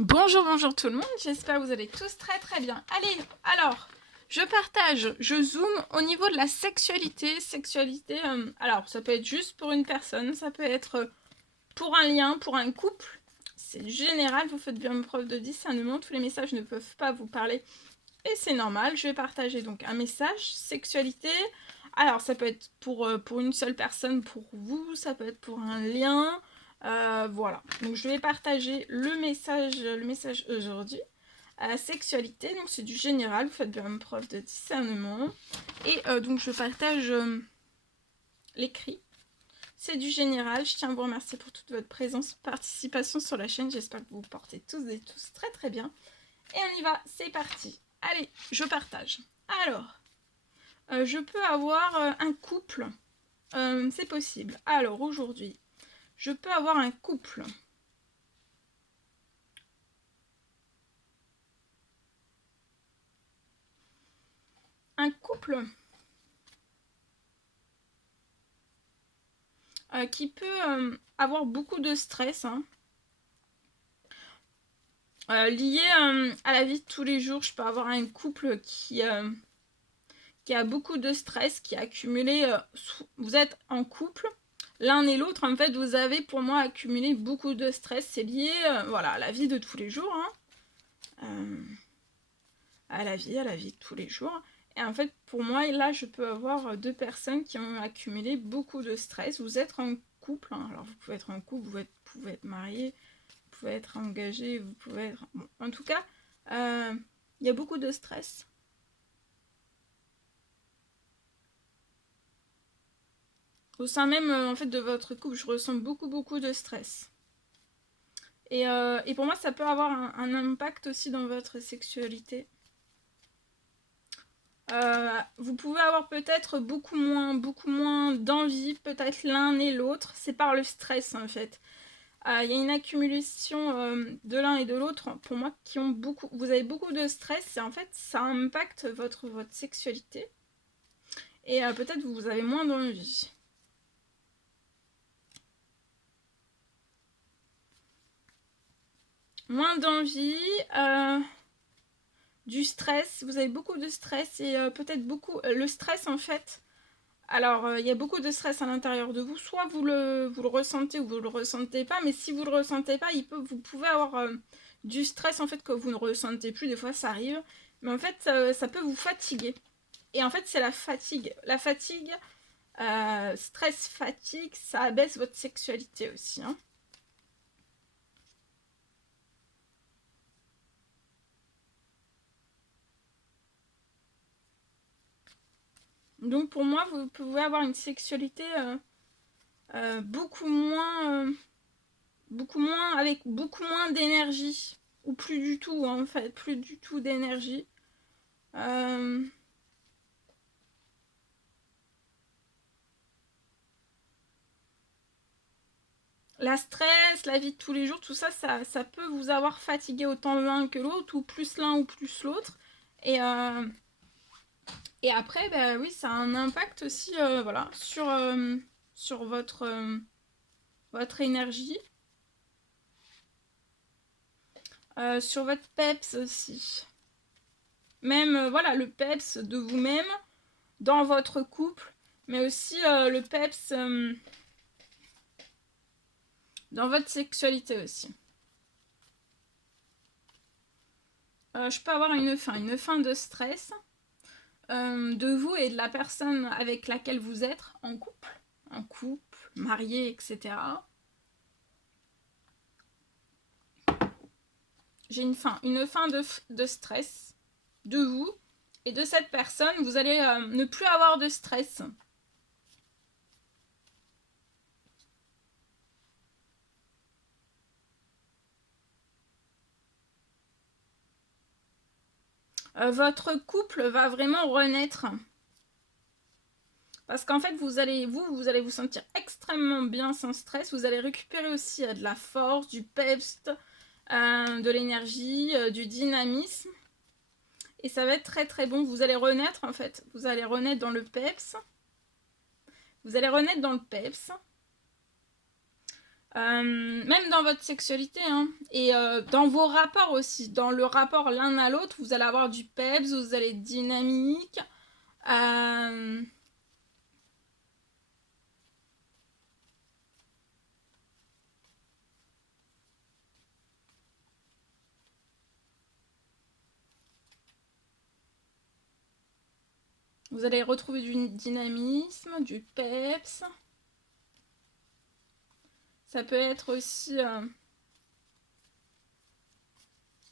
Bonjour, bonjour tout le monde, j'espère que vous allez tous très très bien. Allez, alors, je partage, je zoome au niveau de la sexualité. Alors ça peut être juste pour une personne, ça peut être pour un lien, pour un couple. C'est général, vous faites bien preuve de discernement, tous les messages ne peuvent pas vous parler et c'est normal. Je vais partager donc un message, sexualité. Alors ça peut être pour une seule personne, pour vous, ça peut être pour un lien. Voilà, donc je vais partager le message aujourd'hui. Sexualité, donc c'est du général, vous faites bien preuve de discernement. Et donc je partage l'écrit. C'est du général, je tiens à vous remercier pour toute votre présence, participation sur la chaîne. J'espère que vous vous portez tous et tous très très bien. Et on y va, c'est parti. Allez, je partage. Alors, je peux avoir un couple. C'est possible. Alors, aujourd'hui, je peux avoir un couple. Un couple qui peut avoir beaucoup de stress, hein, lié à la vie de tous les jours. Je peux avoir un couple qui a beaucoup de stress, qui a accumulé... vous êtes en couple, l'un et l'autre, en fait, vous avez pour moi accumulé beaucoup de stress. C'est lié voilà, à la vie de tous les jours, hein. À la vie de tous les jours. Et en fait, pour moi, là, je peux avoir deux personnes qui ont accumulé beaucoup de stress. Vous êtes en couple, hein. Alors vous pouvez être en couple, vous pouvez être marié, vous pouvez être engagé, vous pouvez être... Bon, en tout cas, il y a beaucoup de stress. Au sein même en fait de votre couple, je ressens beaucoup de stress. Et pour moi, ça peut avoir un impact aussi dans votre sexualité. Vous pouvez avoir peut-être beaucoup moins d'envie, peut-être l'un et l'autre. C'est par le stress en fait. Il y a une accumulation de l'un et de l'autre, pour moi, qui ont beaucoup. Vous avez beaucoup de stress et en fait, ça impacte votre sexualité. Et peut-être vous avez moins d'envie. Moins d'envie, du stress. Vous avez beaucoup de stress et peut-être beaucoup. Le stress en fait. Alors, il y a beaucoup de stress à l'intérieur de vous. Soit vous le ressentez ou vous le ressentez pas. Mais si vous le ressentez pas, vous pouvez avoir du stress en fait que vous ne ressentez plus. Des fois, ça arrive. Mais en fait, ça peut vous fatiguer. Et en fait, c'est la fatigue. La fatigue, stress, fatigue, ça abaisse votre sexualité aussi, hein. Donc pour moi, vous pouvez avoir une sexualité beaucoup moins, avec beaucoup moins d'énergie, ou plus du tout, hein, en fait, plus du tout d'énergie. Euh, la stress, la vie de tous les jours, tout ça, ça peut vous avoir fatigué autant l'un que l'autre, ou plus l'un ou plus l'autre. Et, euh, et après, bah, oui, ça a un impact aussi voilà, sur votre énergie, sur votre peps aussi. Même, voilà, le peps de vous-même, dans votre couple, mais aussi le peps dans votre sexualité aussi. Je peux avoir une fin de stress de vous et de la personne avec laquelle vous êtes en couple, marié, etc. J'ai une fin de stress de vous et de cette personne. Vous allez ne plus avoir de stress. Votre couple va vraiment renaître. Parce qu'en fait, vous allez vous sentir extrêmement bien sans stress. Vous allez récupérer aussi de la force, du peps, de l'énergie, du dynamisme. Et ça va être très très bon. Vous allez renaître en fait. Vous allez renaître dans le peps. Vous allez renaître dans le peps. même dans votre sexualité, hein, et dans vos rapports aussi. Dans le rapport l'un à l'autre, vous allez avoir du peps, vous allez être dynamique. Vous allez retrouver du dynamisme, du peps. Ça peut être aussi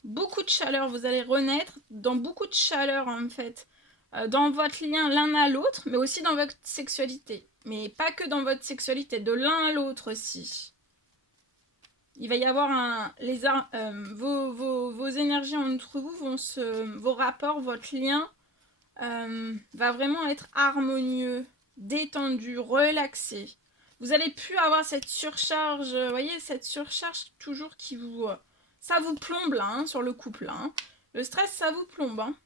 beaucoup de chaleur. Vous allez renaître dans beaucoup de chaleur en fait. Dans votre lien l'un à l'autre, mais aussi dans votre sexualité. Mais pas que dans votre sexualité, de l'un à l'autre aussi. Il va y avoir vos énergies entre vous vos rapports, votre lien va vraiment être harmonieux, détendu, relaxé. Vous n'allez plus avoir cette surcharge, vous voyez, cette surcharge toujours qui vous... ça vous plombe là, hein, sur le couple. Hein. Le stress, ça vous plombe. Hein.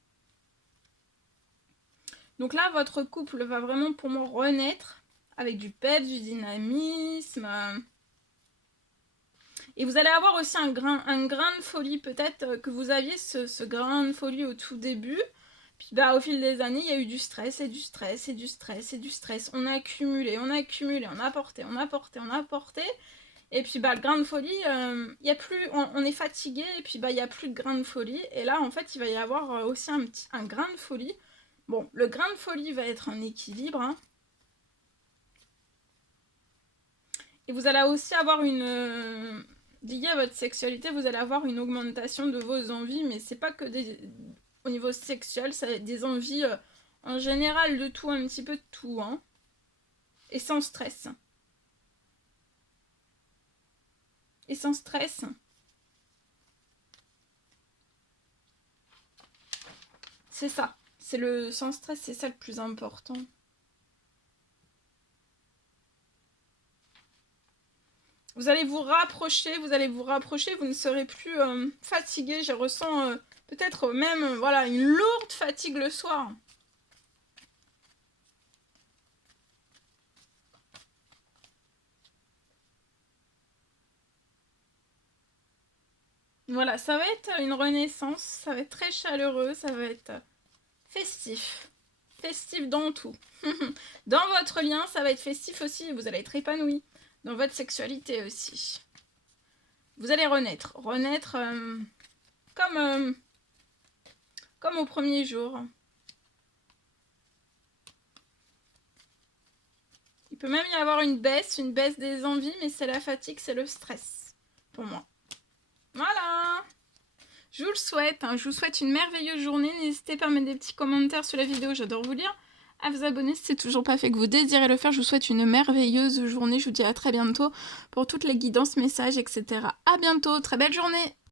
Donc là, votre couple va vraiment pour moi renaître avec du peps, du dynamisme. Et vous allez avoir aussi un grain de folie. Peut-être que vous aviez ce grain de folie au tout début. Puis bah, au fil des années, il y a eu du stress et du stress et du stress et du stress. On a accumulé, on a apporté. Et puis bah, le grain de folie, y a plus, on est fatigué et puis bah, il n'y a plus de grain de folie. Et là, en fait, il va y avoir aussi un grain de folie. Bon, le grain de folie va être en équilibre. Hein. Et vous allez aussi avoir lié à votre sexualité, vous allez avoir une augmentation de vos envies, mais c'est pas que au niveau sexuel, ça va être des envies en général de tout, un petit peu de tout, hein. Et sans stress. Et sans stress. C'est ça. C'est le sans stress, c'est ça le plus important. Vous allez vous rapprocher, vous ne serez plus fatigué. Je ressens peut-être même voilà, une lourde fatigue le soir. Voilà, ça va être une renaissance, ça va être très chaleureux, ça va être festif. Festif dans tout. Dans votre lien, ça va être festif aussi, vous allez être épanoui. Dans votre sexualité aussi. Vous allez renaître. Renaître comme au premier jour. Il peut même y avoir une baisse des envies, mais c'est la fatigue, c'est le stress. Pour moi. Voilà. Je vous le souhaite. Hein. Je vous souhaite une merveilleuse journée. N'hésitez pas à mettre des petits commentaires sous la vidéo, j'adore vous lire. À vous abonner si c'est toujours pas fait, que vous désirez le faire. Je vous souhaite une merveilleuse journée. Je vous dis à très bientôt pour toutes les guidances, messages, etc. À bientôt. Très belle journée.